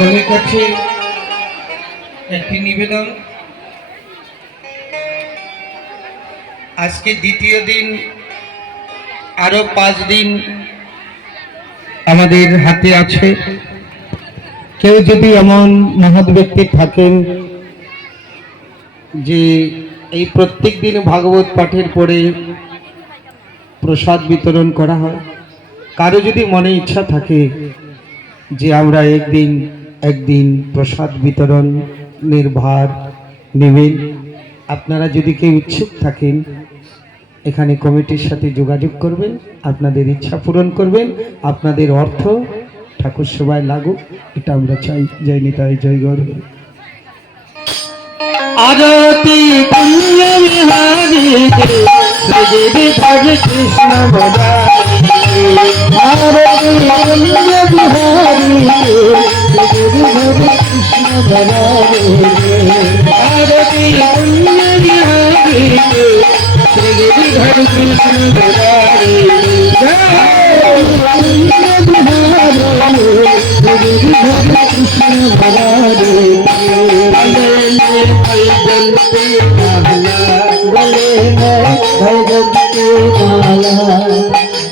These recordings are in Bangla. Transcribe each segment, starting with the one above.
সকলের কাছে একটি নিবেদন। আজকে দ্বিতীয় দিন আরও পাঁচ দিন আমাদের হাতে আছে। কেউ যদি এমন মহৎ ব্যক্তি থাকেন যে এই প্রত্যেক দিন ভাগবত পাঠের পরে প্রসাদ বিতরণ করা হয়, কারও যদি মনে ইচ্ছা থাকে যে আমরা একদিন একদিন প্রসাদ বিতরণ ভার নেবেন। আপনারা যদি কেউ ইচ্ছুক থাকেন, এখানে কমিটির সাথে যোগাযোগ করবেন, আপনাদের ইচ্ছা পূরণ করবেন, আপনাদের অর্থ ঠাকুর সবাই লাগুক, এটা আমরা চাই। জয় নিতাই, জয় গৌর। আরতি কৃষ্ণ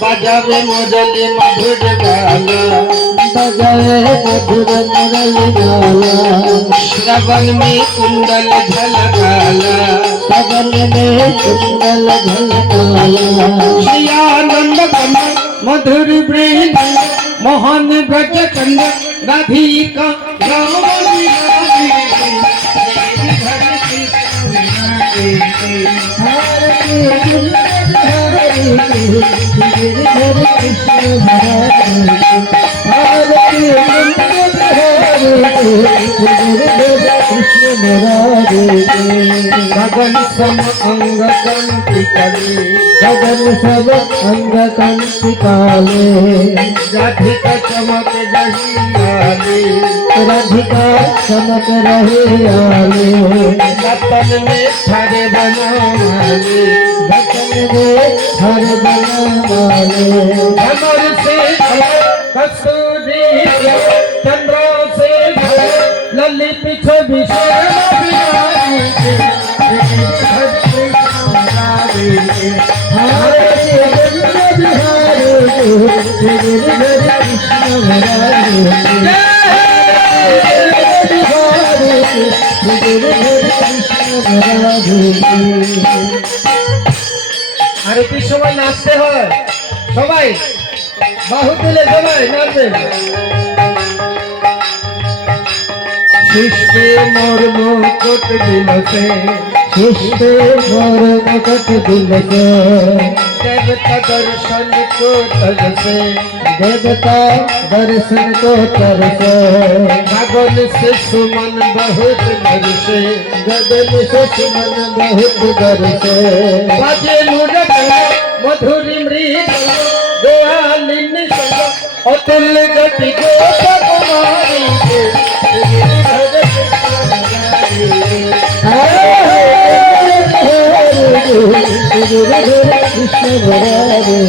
বাজাবে মুরলি মধুর গালা বাজাবে মধুর মুরলি গালা শ্রবণ মে কুণ্ডল ঝলকালা শ্রবণ মে কুণ্ডল ঝলকালা শ্রিয়ানন্দ বন মধুর বৃন্দ মোহন ব্রজ চন্দ্র कृष्ण राधे गगन सम अंग कंतिकाले गगन सब अंग कंपिकाले राधिका चमक रही राधिका चमक रहे आले रतन में थर बनावाले रतन में थर बनावाले। धनुर से कस লিপি ছবি আরতির সময় নাচতে হয়? সবাই বাহু তুলে সবাই নাচে সৃষ্টি মোর মুকুট দিলছে সৃষ্টি মোর মুকুট দিলছে দেবতা দর্শন को तरसे देवता दर्शन को तरसे गगन से सुमन बहुत बरसे गगन से सुमन बहुत बरसे बाजे मुरग मधुरी मृग गोयालिन संग अतुल गति गोप कुमारी शिवरारे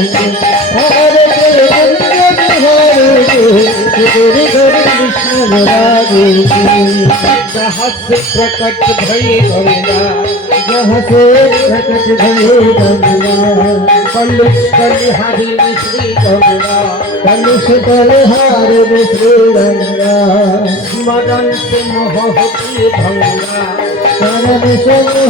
प्रकट भय गंगा सहस प्रकट भय गंगा कलुष्कल हरि श्री गंगा कलुष्कल हरि श्री गंगा स्मरण से भंगा स्मरण से मोह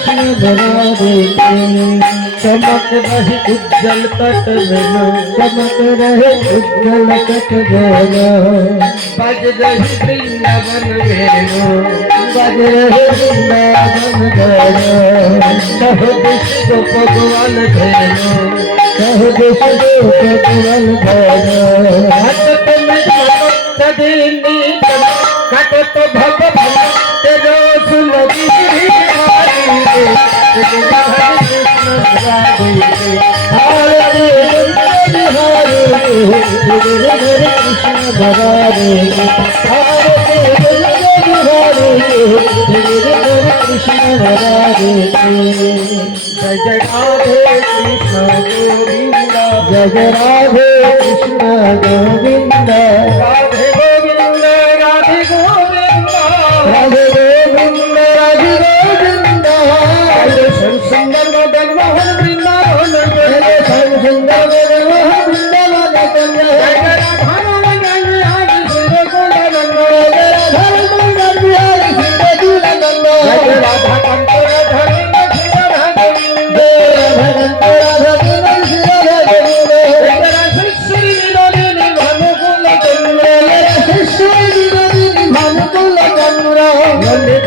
कृष्ण भरा चमक रहे उज्जल तट में चमक रहे उज्जल तट में बज रही वृंदावन में बज रहे वृंदावन में सह दिश को भगवान धनो को भगवान धनो हट तो भगवान Jai Radhe Krishna Govinda সুন্দর মদন মোহন বৃন্দাবন শ্যাম সুন্দর মদন মোহন বৃন্দাবন ভানুকুল জন্ম নন্দিত